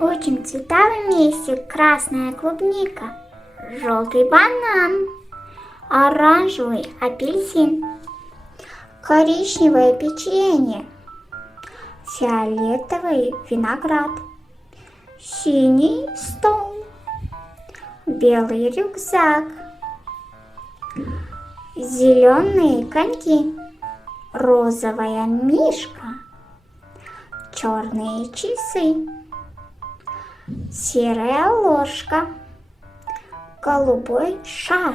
очень цветовом месте красная клубника, желтый банан, оранжевый апельсин, коричневое печенье, фиолетовый виноград, синий стол, белый рюкзак, зеленые коньки, розовая мишка, черные часы, серая ложка, голубой шар.